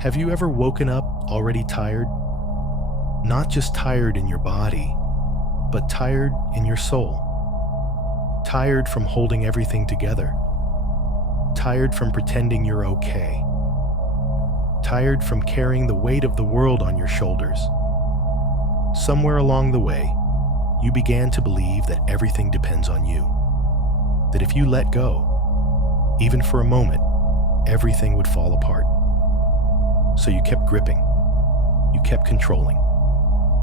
Have you ever woken up already tired? Not just tired in your body, but tired in your soul. Tired from holding everything together. Tired from pretending you're okay. Tired from carrying the weight of the world on your shoulders. Somewhere along the way, you began to believe that everything depends on you. That if you let go, even for a moment, everything would fall apart. So you kept gripping. You kept controlling.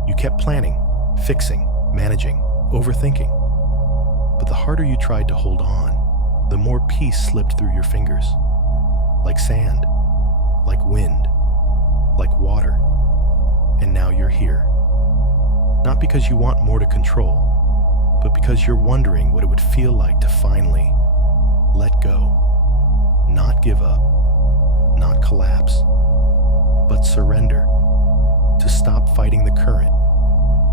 You kept planning, fixing, managing, overthinking. But the harder you tried to hold on, the more peace slipped through your fingers. Like sand, like wind, like water. And now you're here. Not because you want more to control, but because you're wondering what it would feel like to finally let go, not give up, not collapse, but surrender, to stop fighting the current,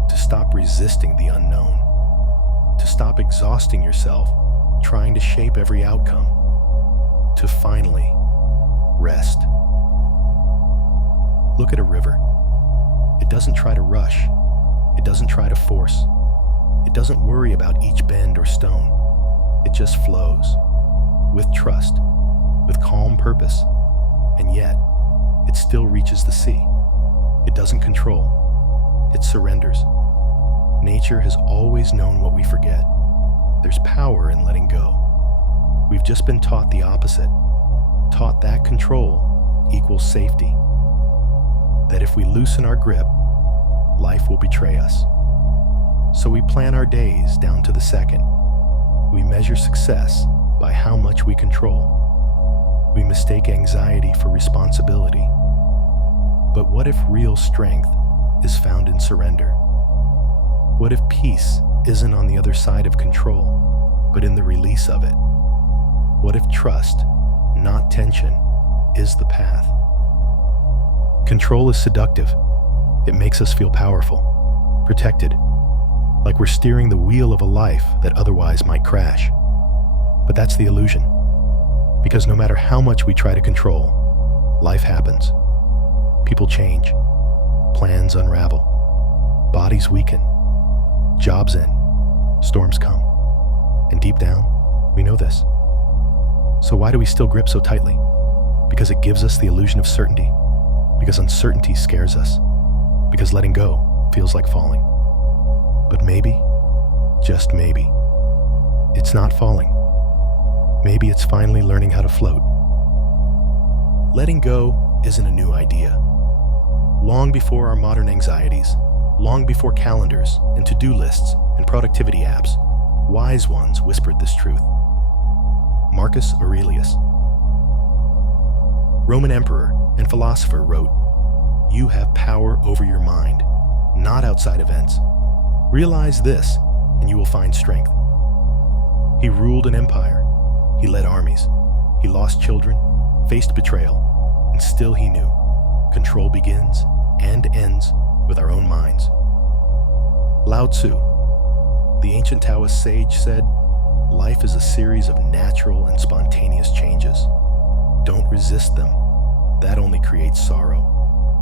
to stop resisting the unknown, to stop exhausting yourself trying to shape every outcome, to finally rest. Look at a river. It doesn't try to rush. It doesn't try to force. It doesn't worry about each bend or stone. It just flows, with trust, with calm purpose, and yet it still reaches the sea. It doesn't control. It surrenders. Nature has always known what we forget. There's power in letting go. We've just been taught the opposite, taught that control equals safety. That if we loosen our grip, life will betray us. So we plan our days down to the second. We measure success by how much we control. We mistake anxiety for responsibility. But what if real strength is found in surrender? What if peace isn't on the other side of control, but in the release of it? What if trust, not tension, is the path? Control is seductive. It makes us feel powerful, protected, like we're steering the wheel of a life that otherwise might crash. But that's the illusion. Because no matter how much we try to control, life happens. People change. Plans unravel. Bodies weaken. Jobs end. Storms come. And deep down, we know this. So why do we still grip so tightly? Because it gives us the illusion of certainty. Because uncertainty scares us. Because letting go feels like falling. But maybe, just maybe, it's not falling. Maybe it's finally learning how to float. Letting go isn't a new idea. Long before our modern anxieties, long before calendars and to-do lists and productivity apps, wise ones whispered this truth. Marcus Aurelius, Roman emperor and philosopher, wrote, "You have power over your mind, not outside events. Realize this, and you will find strength." He ruled an empire. He led armies. He lost children, faced betrayal, and still he knew control begins and ends with our own minds. Lao Tzu, the ancient Taoist sage, said, "Life is a series of natural and spontaneous changes. Don't resist them. That only creates sorrow.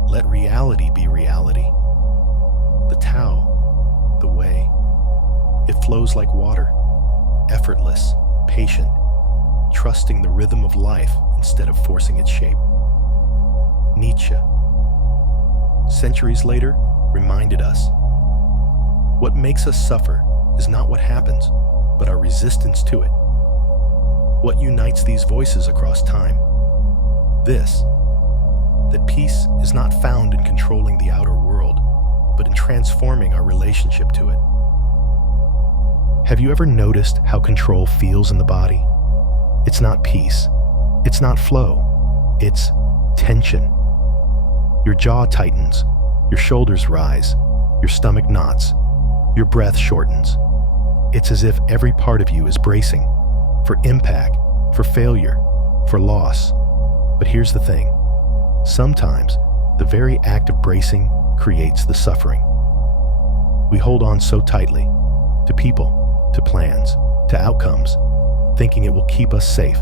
Let reality be reality." The Tao, the way, it flows like water, effortless, patient, trusting the rhythm of life instead of forcing its shape. Nietzsche, centuries later, reminded us, what makes us suffer is not what happens, but our resistance to it. What unites these voices across time? This, that peace is not found in controlling the outer world, but in transforming our relationship to it. Have you ever noticed how control feels in the body? It's not peace. It's not flow. It's tension. Your jaw tightens, your shoulders rise, your stomach knots, your breath shortens. It's as if every part of you is bracing for impact, for failure, for loss. But here's the thing. Sometimes the very act of bracing creates the suffering. We hold on so tightly to people, to plans, to outcomes, thinking it will keep us safe.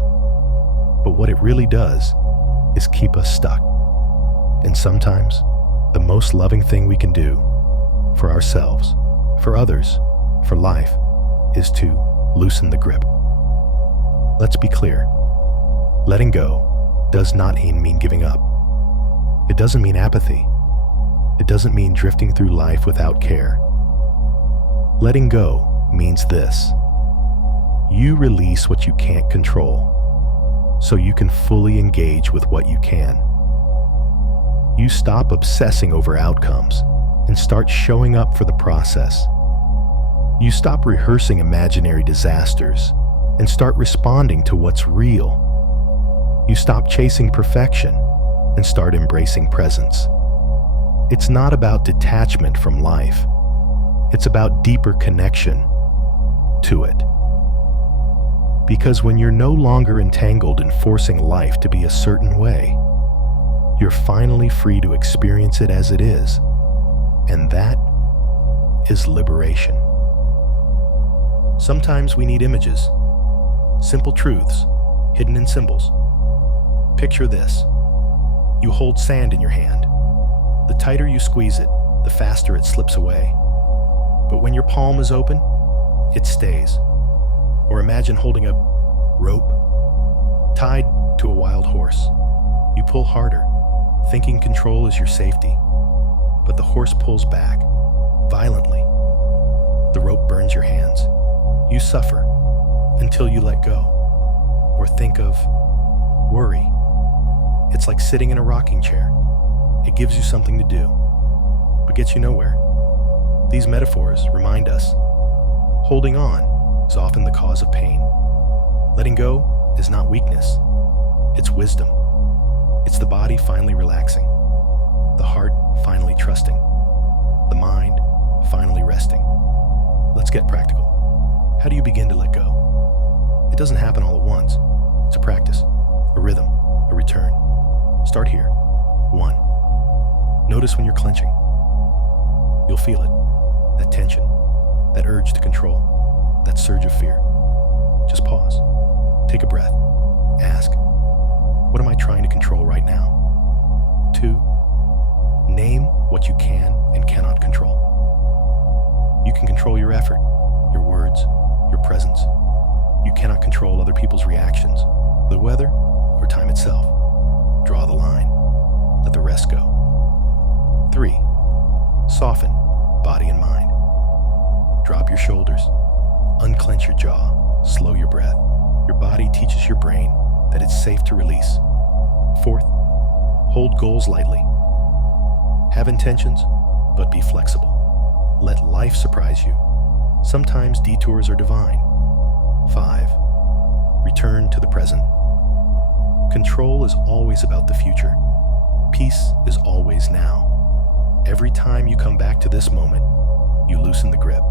But what it really does is keep us stuck. And sometimes, the most loving thing we can do for ourselves, for others, for life, is to loosen the grip. Let's be clear. Letting go does not mean giving up. It doesn't mean apathy. It doesn't mean drifting through life without care. Letting go means this. You release what you can't control so you can fully engage with what you can. You stop obsessing over outcomes and start showing up for the process. You stop rehearsing imaginary disasters and start responding to what's real. You stop chasing perfection and start embracing presence. It's not about detachment from life. It's about deeper connection to it. Because when you're no longer entangled in forcing life to be a certain way, you're finally free to experience it as it is. And that is liberation. Sometimes we need images, simple truths hidden in symbols. Picture this. You hold sand in your hand. The tighter you squeeze it, the faster it slips away. But when your palm is open, it stays. Or imagine holding a rope tied to a wild horse. You pull harder, thinking control is your safety. But the horse pulls back, violently. The rope burns your hands. You suffer until you let go. Or think of worry. It's like sitting in a rocking chair. It gives you something to do, but gets you nowhere. These metaphors remind us, holding on is often the cause of pain. Letting go is not weakness, it's wisdom. It's the body finally relaxing, the heart finally trusting, the mind finally resting. Let's get practical. How do you begin to let go? It doesn't happen all at once. It's a practice, a rhythm, a return. Start here. 1. Notice when you're clenching. You'll feel it, that tension, that urge to control, that surge of fear. Just pause. Take a breath. Ask, what am I trying to control right now? 2. Name what you can and cannot control. You can control your effort, your words, your presence. You cannot control other people's reactions, the weather, or time itself. Draw the line. Let the rest go. 3. Soften body and mind. Drop your shoulders. Unclench your jaw. Slow your breath. Your body teaches your brain that it's safe to release. 4th, hold goals lightly. Have intentions, but be flexible. Let life surprise you. Sometimes detours are divine. 5. Return to the present. Control is always about the future. Peace is always now. Every time you come back to this moment, you loosen the grip.